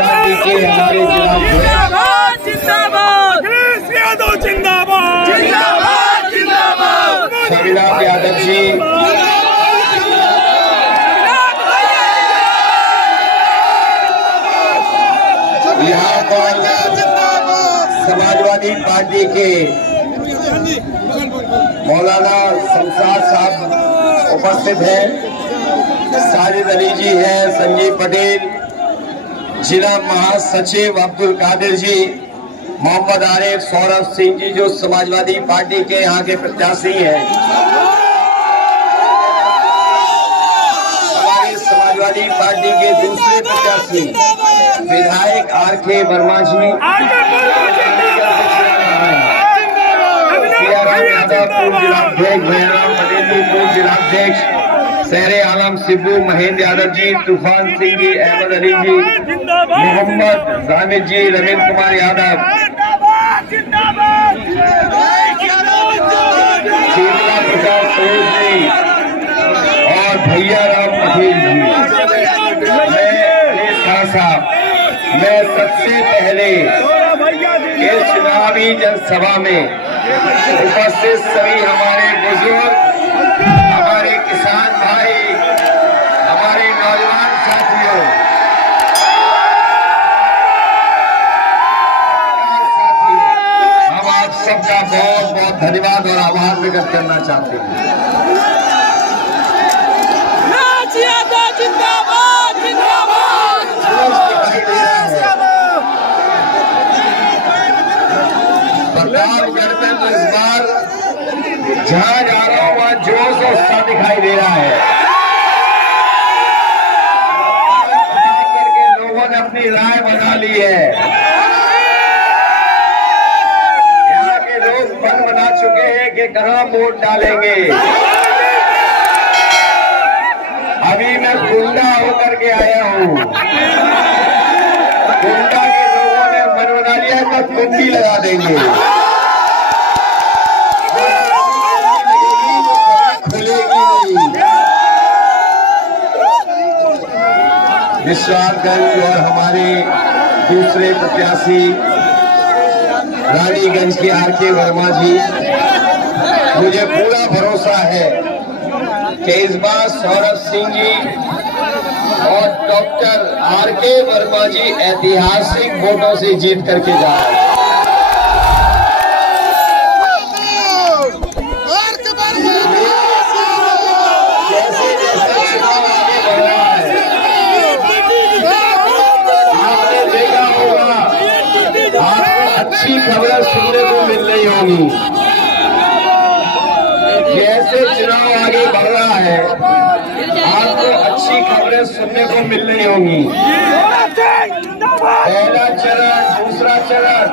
Party के हमारे शबीराम यादव जी, यहाँ पर समाजवादी पार्टी के मौलाना शमशाद साहब उपस्थित हैं, साजिद अली जी हैं, संजीव पटेल, जिला महासचिव अब्दुल कादिर जी, मोहम्मद आरिफ, सौरभ सिंह जी जो समाजवादी पार्टी के यहाँ के प्रत्याशी हैं। हमारे समाजवादी पार्टी के दूसरे प्रत्याशी विधायक आर.के. वर्मा जी, जिलाध्यक्ष भैयाराम पटेल जी, पूर्व जिलाध्यक्ष शहरे आलम सिब्बू, महेंद्र यादव जी, तूफान सिंह जी, अहमद अली जी, मोहम्मद जामिद जी, रविंद्र कुमार यादव, शीतला प्रसाद सरोज जी और भैयाराम पटेल जी। मैं सबसे पहले इस चुनावी जनसभा में उपस्थित सभी हमारे बुजुर्ग, हमारे किसान भाई, हमारे नौजवान साथियों, हम आप सबका बहुत बहुत धन्यवाद और आभार व्यक्त करना चाहते हैं। प्रतापगढ़ में इस बार जहाँ जा रहा हूँ वहाँ जोश और उत्साह दिखाई दे रहा है। प्रतापगढ़ के लोगों ने अपनी राय बना ली है। यहाँ के लोग मन बना चुके हैं कि कहाँ वोट डालेंगे। अभी मैं गुंडा होकर के आया हूँ। गुंडा के लोगों ने मन बना लिया है तो कुंडी लगा देंगे। विश्वासगंज और हमारे दूसरे प्रत्याशी रानीगंज के आर.के. वर्मा जी, मुझे पूरा भरोसा है कि इस बार सौरभ सिंह जी और डॉक्टर आर.के. वर्मा जी ऐतिहासिक वोटों से जीत करके जा रहे हैं। अच्छी खबरें सुनने को मिल रही होंगी। जैसे चुनाव आगे बढ़ रहा है आपको अच्छी खबरें सुनने को मिल रही होंगी। पहला चरण, दूसरा चरण,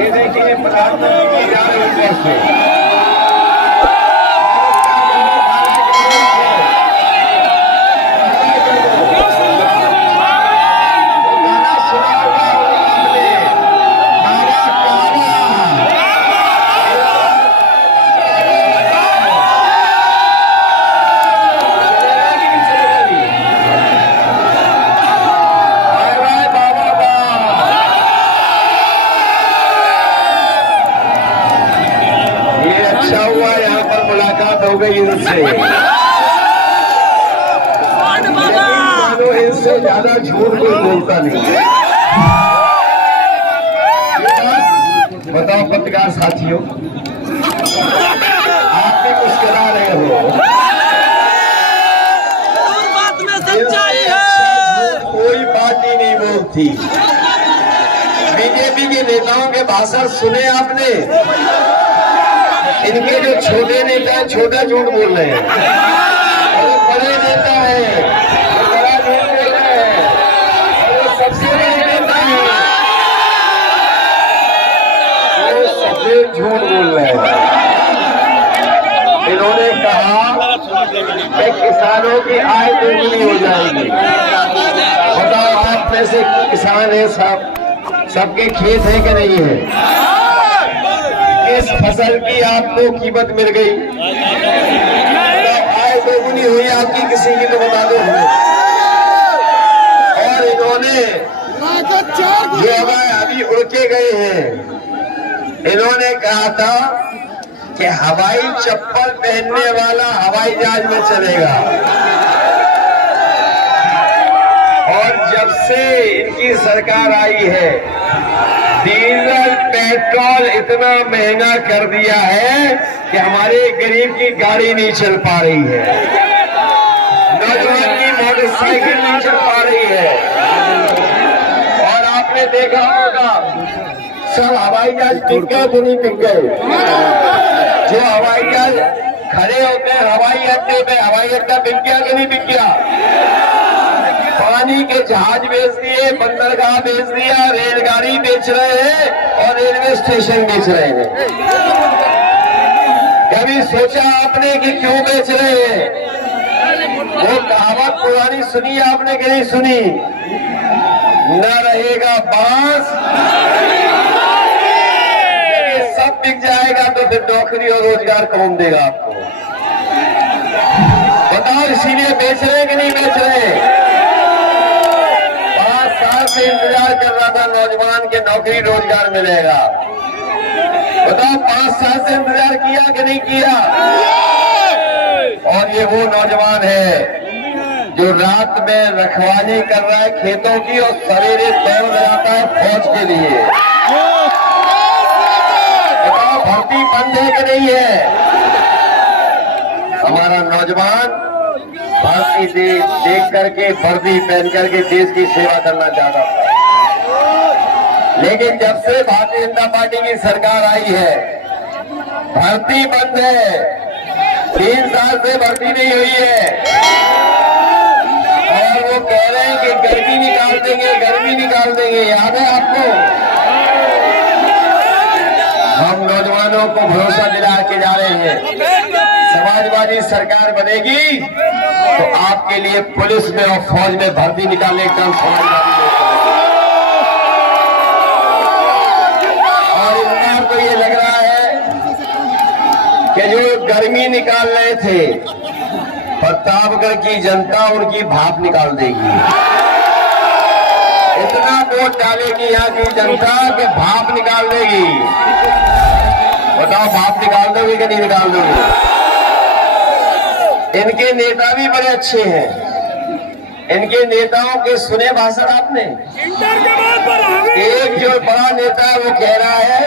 ये देखिए प्रधानमंत्री जी जा रहे हैं ऊपर से। अच्छा हुआ यहाँ पर मुलाकात हो गई इनसे। इनसे ज्यादा झूठ कोई बोलता नहीं। बताओ पत्रकार साथियों, आप भी मुस्कुरा रहे हो। कोई पार्टी नहीं बोलती। बीजेपी के नेताओं के भाषण सुने आपने? इनके जो छोटे नेता है छोटा झूठ बोल रहे हैं, और बड़े नेता है बड़ा झूठ बोल रहे हैं, और सबसे बड़े नेता है वो सफेद झूठ बोल रहे हैं। इन्होंने कहा कि किसानों की आय दोगुनी हो जाएगी। बताओ आप में से किसान है, सबके खेत है कि नहीं है? इस फसल की आपको कीमत मिल गई, आय दोगुनी हुई आपकी, किसी की तो बता दो। और इन्होंने इन्होंने कहा था कि हवाई चप्पल पहनने वाला हवाई जहाज में चलेगा, और जब से इनकी सरकार आई है डीजल पेट्रोल इतना महंगा कर दिया है कि हमारे गरीब की गाड़ी नहीं चल पा रही है, नौजवान की मोटरसाइकिल नहीं चल पा रही है। और आपने देखा होगा सब हवाई जहाज टिक गए कि नहीं टिक गए? जो हवाई जहाज खड़े होते हैं हवाई अड्डे पे, हवाई अड्डा बिक गया कि नहीं बिक गया? पानी के जहाज बेच दिए, बंदरगाह बेच दिया, रेलगाड़ी बेच रहे हैं और रेलवे स्टेशन बेच रहे हैं। कभी सोचा आपने कि क्यों बेच रहे हैं? वो कहावत पुरानी सुनी आपने कि नहीं सुनी? न रहेगा बांस, सब बिक जाएगा तो फिर नौकरी और रोजगार कौन देगा आपको? बताओ, इसीलिए बेच रहे कि नहीं बेच रहे? 5 साल से इंतजार कर रहा था नौजवान के नौकरी रोजगार मिलेगा। बताओ 5 साल से इंतजार किया कि नहीं किया? और ये वो नौजवान है जो रात में रखवाली कर रहा है खेतों की और सवेरे दौड़ लगाता है फौज के लिए। बताओ भर्ती बंद है कि नहीं है? हमारा नौजवान भर्ती देख करके, वर्दी पहन करके देश की सेवा करना चाहता था, लेकिन जब से भारतीय जनता पार्टी की सरकार आई है भर्ती बंद है। 3 साल से भर्ती नहीं हुई है और वो कह रहे हैं कि गर्मी निकाल देंगे, गर्मी निकाल देंगे। याद है आपको? हम नौजवानों को भरोसा दिला के जा रहे हैं समाजवादी सरकार बनेगी तो आपके लिए पुलिस में और फौज में भर्ती निकालने का काम समाजवादी लोग। और इस बार तो ये लग रहा है कि जो गर्मी निकाल रहे थे प्रतापगढ़ की जनता उनकी भाप निकाल देगी। इतना वोट डालेगी यहाँ की जनता कि भाप निकाल देगी। बताओ भाप निकाल दोगे कि नहीं निकाल दोगे? इनके नेता भी बड़े अच्छे हैं। इनके नेताओं के सुने भाषण आपने? एक जो बड़ा नेता है वो कह रहा है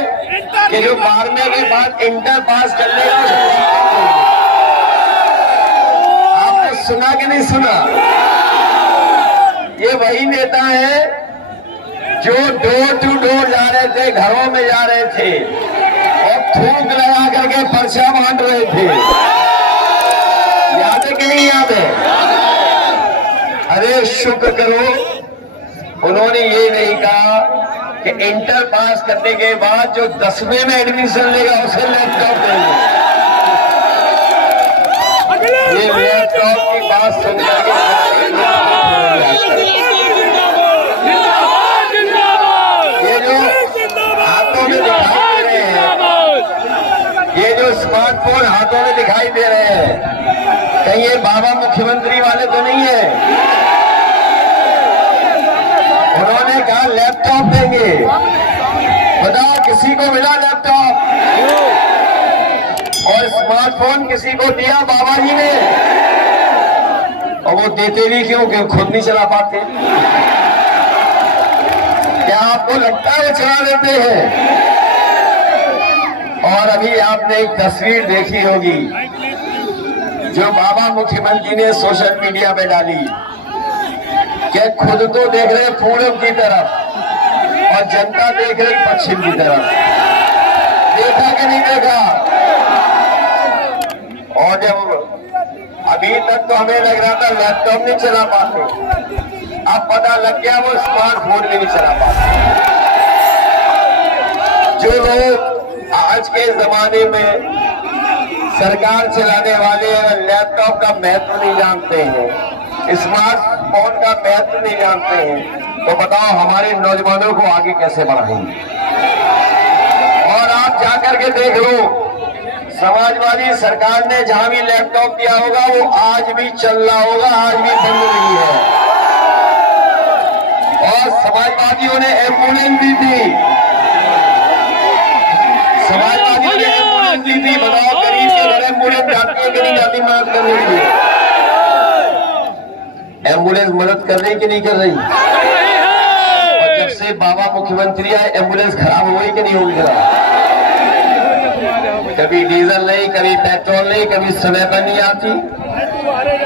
कि जो 12वीं के बाद इंटर पास कर लेगा। आपने सुना कि नहीं सुना? ये वही नेता है जो डोर टू डोर जा रहे थे, घरों में जा रहे थे और थूक लगा करके पर्चा बांट रहे थे। याद है कि नहीं याद है? अरे शुक्र करो उन्होंने ये नहीं कहा कि इंटर पास करने के बाद जो 10वीं में एडमिशन लेगा उसे लैपटॉप देंगे। ये लैपटॉप की बात सुनकर ये जो हाथों में दिखाई दे रहे हैं, ये जो स्मार्टफोन हाथों में दिखाई दे रहे हैं, कहीं ये बाबा मुख्यमंत्री वाले तो नहीं है? उन्होंने कहा लैपटॉप देंगे। बताओ किसी को मिला लैपटॉप और स्मार्टफोन किसी को दिया बाबा जी ने? और वो देते भी क्यों? क्यों खुद नहीं चला पाते? क्या आपको लगता है वो चला देते हैं? और अभी आपने एक तस्वीर देखी होगी जो बाबा मुख्यमंत्री ने सोशल मीडिया पे डाली कि खुद तो देख रहे पूरब की तरफ और जनता देख रही पश्चिम की तरफ। देखा कि नहीं देखा? और जब अभी तक तो हमें लग रहा था लैपटॉप नहीं चला पाते, अब पता लग गया वो स्मार्टफोन भी नहीं चला पाते। जो लोग आज के जमाने में सरकार चलाने वाले लैपटॉप का महत्व नहीं जानते हैं, स्मार्टफोन का महत्व नहीं जानते हैं, तो बताओ हमारे नौजवानों को आगे कैसे बढ़ाएंगे? और आप जाकर के देख लो समाजवादी सरकार ने जहां भी लैपटॉप दिया होगा वो आज भी चल रहा होगा, आज भी बंद नहीं है। और समाजवादियों ने एम्बुलेंस दी थी, समाजवादियों ने एम्बुलेंस दी थी, बताओ गरीब के घर एम्बुलेंस जाती है कि नहीं जाती मदद करने के लिए? एम्बुलेंस मदद कर रही कि नहीं कर रही? और जब से बाबा मुख्यमंत्री आए एम्बुलेंस खराब हो गई कि नहीं होगी खराब? कभी डीजल नहीं, कभी पेट्रोल नहीं, कभी समय पर नहीं आती।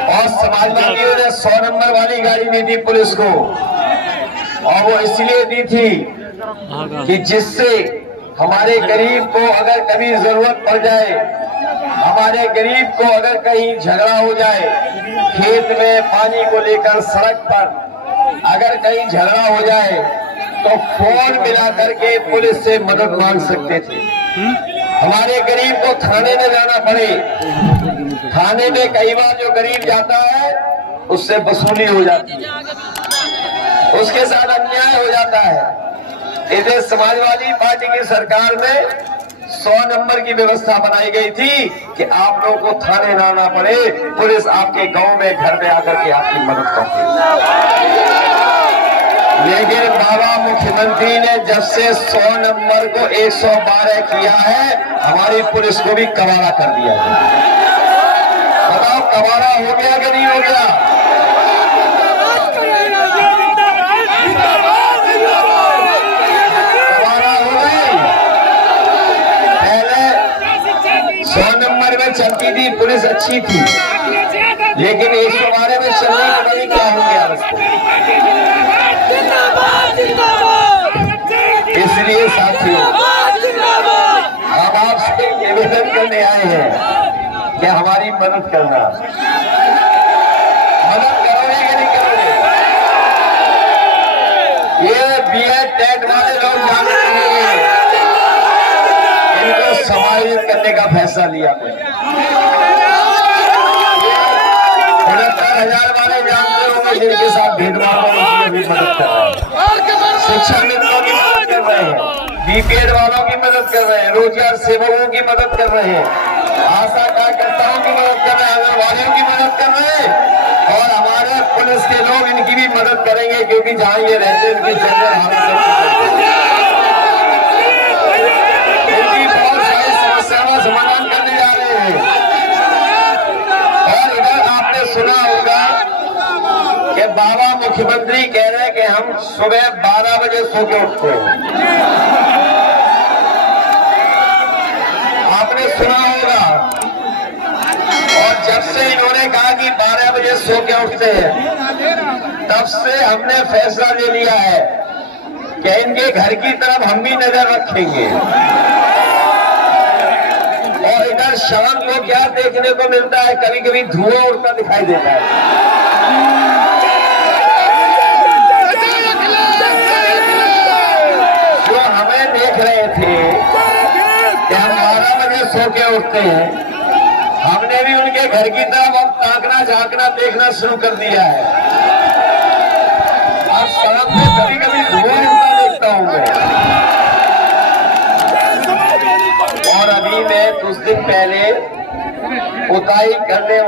और समाजवादियों ने 100 नंबर वाली गाड़ी दी थी पुलिस को, और वो इसलिए दी थी कि जिससे हमारे गरीब को अगर कभी जरूरत पड़ जाए, हमारे गरीब को अगर कहीं झगड़ा हो जाए, खेत में पानी को लेकर, सड़क पर अगर कहीं झगड़ा हो जाए तो फोन मिला करके पुलिस से मदद मांग सकते थे। हमारे गरीब को थाने में जाना पड़े, थाने में कई बार जो गरीब जाता है उससे वसूली हो जाती है, उसके साथ अन्याय हो जाता है। इधर समाजवादी पार्टी की सरकार में 100 नंबर की व्यवस्था बनाई गई थी कि आप लोगों को थाने ना आना पड़े, पुलिस आपके गांव में घर में आकर के आपकी मदद करती। लेकिन बाबा मुख्यमंत्री ने जब से 100 नंबर को 112 किया है, हमारी पुलिस को भी कबाड़ा कर दिया है। बताओ कबाड़ा हो गया कि नहीं हो गया? कबाड़ा हो गई। पहले 100 नंबर में चलती थी पुलिस, अच्छी थी, लेकिन 112 में चलने के बाद क्या हो गया उसको? इसलिए साथियों हम आपसे निवेदन करने आए हैं कि हमारी मदद करना। मदद करोगे कि नहीं करोगे? ये बीएड टेट वाले लोग जान रहे हैं, इनको समायोजित करने का फैसला लिया। 69,000 वाले जानते होंगे जिनके साथ भेदभाव उनकी भी मदद कर रहे हैं, शिक्षा मित्रों की मदद कर रहे हैं, बीपीएड वालों की मदद कर रहे हैं, रोजगार सेवकों की मदद कर रहे हैं, आशा कार्यकर्ताओं की मदद कर रहे हैं, आंगनबाड़ियों की मदद कर रहे हैं, और हमारे पुलिस के लोग इनकी भी मदद करेंगे, क्योंकि जहां ये रहते हैं इनकी जंगल हालत इनकी बहुत सारी समस्याओं का समाधान करने जा रहे हैं। और इधर आपने सुना होगा कि बाबा मुख्यमंत्री कह रहे हैं कि हम सुबह 12 बजे सो के उठते हैं। आपने सुना होगा। और जब से इन्होंने कहा कि 12 बजे सो के उठते हैं, तब से हमने फैसला ले लिया है कि इनके घर की तरफ हम भी नजर रखेंगे। और इधर शाम को क्या देखने को मिलता है, कभी कभी धुआं उड़ता दिखाई देता है। जो हमें देख रहे थे कि हम 12 बजे सो के उठते हैं, हमने भी उनके घर की तरफ अब ताकना झांकना देखना शुरू कर दिया है। आज सड़क में कभी कभी धुआं उड़ता देखता हूं मैं। और अभी मैं कुछ दिन पहले पुताई करने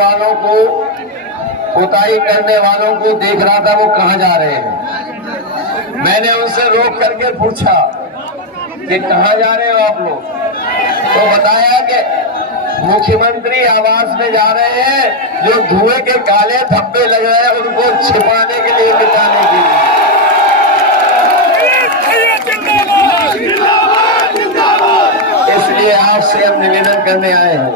वालों को देख रहा था, वो कहाँ जा रहे हैं। मैंने उनसे रोक करके पूछा कि कहाँ जा रहे हो आप लोग, तो बताया कि मुख्यमंत्री आवास में जा रहे हैं, जो धुएं के काले धब्बे लग रहे हैं उनको छिपाने के लिए, मिटाने के लिए। इसलिए आपसे हम निवेदन करने आए हैं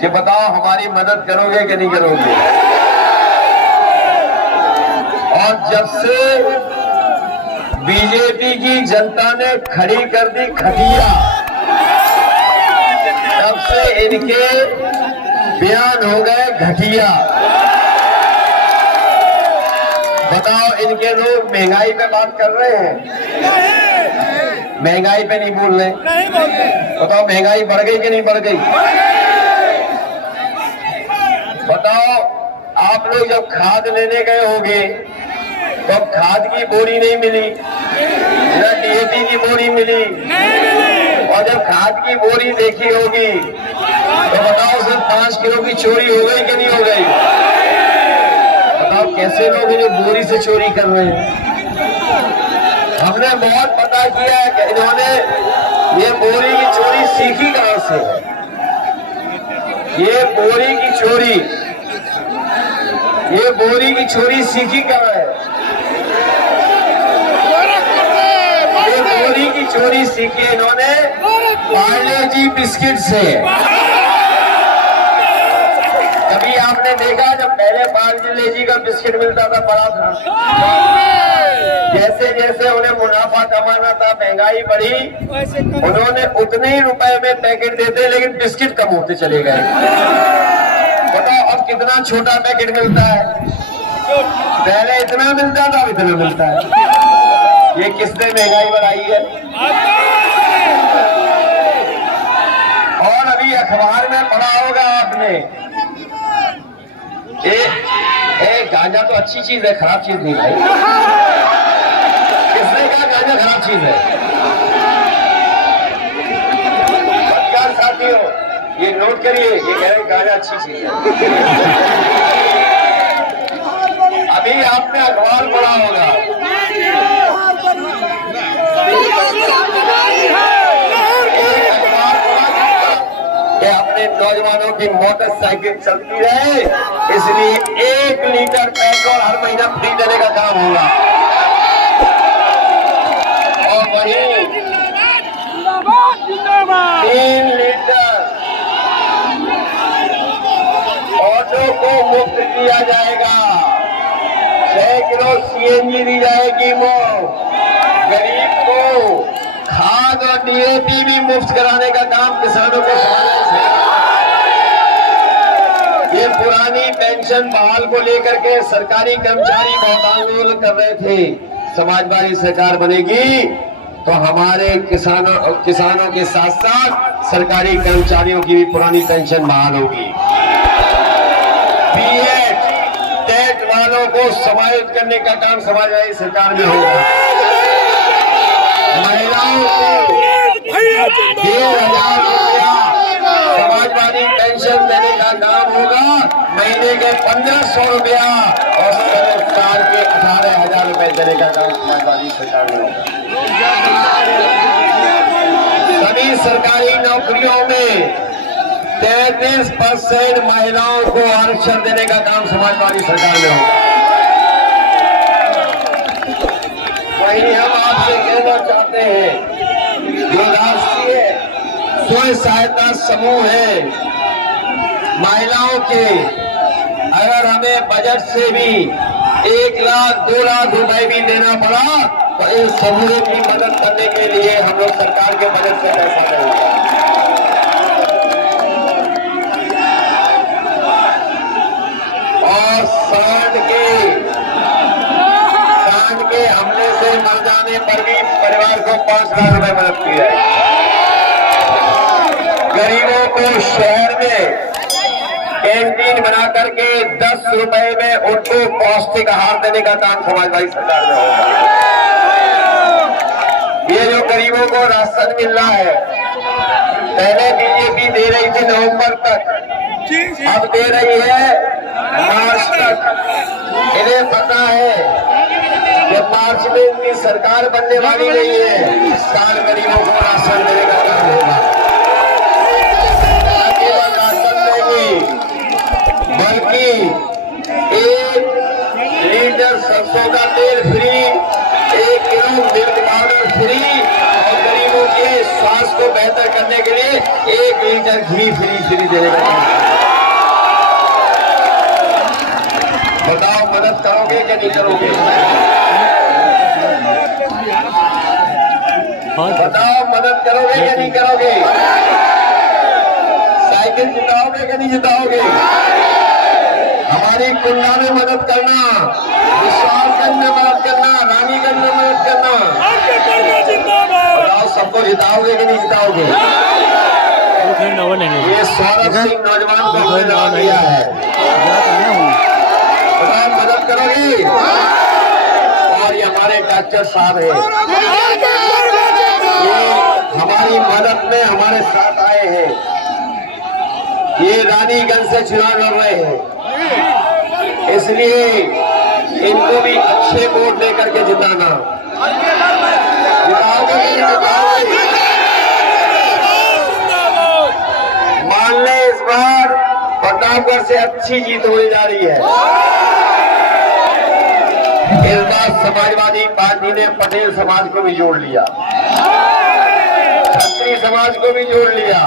कि बताओ हमारी मदद करोगे कि नहीं करोगे? और जब से बीजेपी की जनता ने खड़ी कर दी खटिया, तब से इनके बयान हो गए घटिया। बताओ इनके लोग महंगाई पे बात कर रहे हैं, महंगाई पे नहीं बोल रहे। बताओ महंगाई बढ़ गई कि नहीं बढ़ गई? बताओ आप लोग जब खाद लेने गए होंगे तो खाद की बोरी नहीं मिली, ना डीएपी की बोरी मिली, और जब खाद की बोरी देखी होगी तो बताओ सिर्फ 5 किलो की चोरी हो गई कि नहीं हो गई? बताओ कैसे लोग जो बोरी से चोरी कर रहे हैं। हमने बहुत पता किया है कि इन्होंने ये बोरी की चोरी सीखी कहां से है। ये बोरी की चोरी सीखी कहां है। ये बोरी की चोरी सीखी इन्होंने पार्ले जी बिस्किट से। कभी आपने देखा जब पहले पार्ले जी का बिस्किट मिलता था बड़ा था, जैसे जैसे उन्हें मुनाफा कमाना था, महंगाई बढ़ी, उन्होंने उतने ही रुपए में पैकेट देते लेकिन बिस्किट कम होते चले गए। बताओ अब कितना छोटा पैकेट मिलता है। पहले इतना मिलता था, अब इतना मिलता है। ये किसने महंगाई बढ़ाई है। और अभी अखबार में पढ़ा होगा आपने, गांजा तो अच्छी चीज है, खराब चीज नहीं भाई। किसने कहा गांजा खराब चीज है। पत्रकार साथियों ये नोट करिए, ये कह रहे गांजा अच्छी चीज है। अभी आपने अखबार पढ़ा होगा, अपने नौजवानों की मोटरसाइकिल चलती रहे इसलिए 1 लीटर पेट्रोल हर महीना फ्री देने का काम होगा। और वहीं 3 लीटर ऑटो को मुफ्त दिया जाएगा। 6 किलो सीएनजी दी जाएगी। वो गरीब को खाद और डीएपी भी मुफ्त कराने का काम किसानों को संभालना है। ये पुरानी पेंशन बहाल को लेकर के सरकारी कर्मचारी बहुत आंदोलन कर रहे थे। समाजवादी सरकार बनेगी तो हमारे किसानों के साथ साथ सरकारी कर्मचारियों की भी पुरानी पेंशन बहाल होगी। बीएड टेट वालों को समायोजित करने का काम समाजवादी सरकार में होगा। महिलाओं को 1,000 रुपया समाजवादी पेंशन देने का काम होगा। महीने के 1,500 रुपया और साल के 18,000 रुपए देने का काम समाजवादी सरकार में होगा। सभी सरकारी नौकरियों में 33% महिलाओं को आरक्षण देने का काम समाजवादी सरकार में होगा। वहीं हम आपसे कहना चाहते हैं, जो राष्ट्रीय स्वयं सहायता समूह है महिलाओं के, अगर हमें बजट से भी 1 लाख 2 लाख रुपए भी देना पड़ा तो इन समूहों की मदद करने के लिए हम लोग सरकार के बजट से पैसा देंगे। और सांड के हमले से मर जाने पर भी परिवार को 5 लाख रुपए मदद की है। गरीबों को शहर में कैंटीन बना करके 10 रुपए में उनको पौष्टिक आहार देने का काम समाजवादी सरकार में होगा। ये जो गरीबों को राशन मिल रहा है, पहले बीजेपी दे रही थी नवंबर तक, अब दे रही है मार्च तक। इन्हें पता है कि मार्च में इनकी सरकार बनने वाली नहीं है, इस साल गरीबों को राशन देने का काम होगा। केवल राशन देगी बल्कि 1 लीटर सरसों का तेल free, 1 kilo milk powder free और गरीबों के स्वास्थ्य को बेहतर करने के लिए 1 लीटर घी फ्री देने का काम। बताओ मदद करोगे कि नहीं करोगे। बताओ मदद करोगे कि नहीं करोगे। साइकिल जिताओगे कि नहीं जिताओगे। हमारी कुंडा में मदद करना, विशालगंज में मदद करना, रानीगंज में मदद करना। बताओ सबको जिताओगे कि नहीं जिताओगे। ये सौरभ सिंह नौजवान को नाम दिया है, मदद करोगी। और ये हमारे डॉक्टर साहब है, ये हमारी मदद में हमारे साथ आए हैं। ये रानीगंज से चुनाव लड़ रहे हैं, इसलिए इनको भी अच्छे वोट देकर के जिताना। मान ले इस बार प्रतापगढ़ से अच्छी जीत होने जा रही है। इस बार समाजवादी पार्टी ने पटेल समाज को भी जोड़ लिया, क्षत्रिय समाज को भी जोड़ लिया,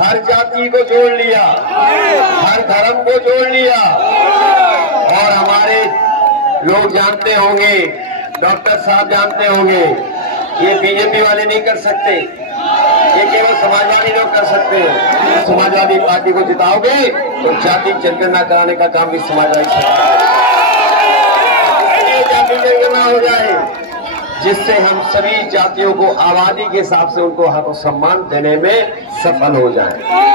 हर जाति को जोड़ लिया, हर धर्म को जोड़ लिया। और हमारे लोग जानते होंगे, डॉक्टर साहब जानते होंगे, ये बीजेपी वाले नहीं कर सकते, ये केवल समाजवादी लोग कर सकते हैं। समाजवादी पार्टी को जिताओगे तो जाति जनगणना कराने का काम भी समाजवादी जाति जनगणना हो जाए, जिससे हम सभी जातियों को आबादी के हिसाब से उनको हक और सम्मान देने में सफल हो जाएं।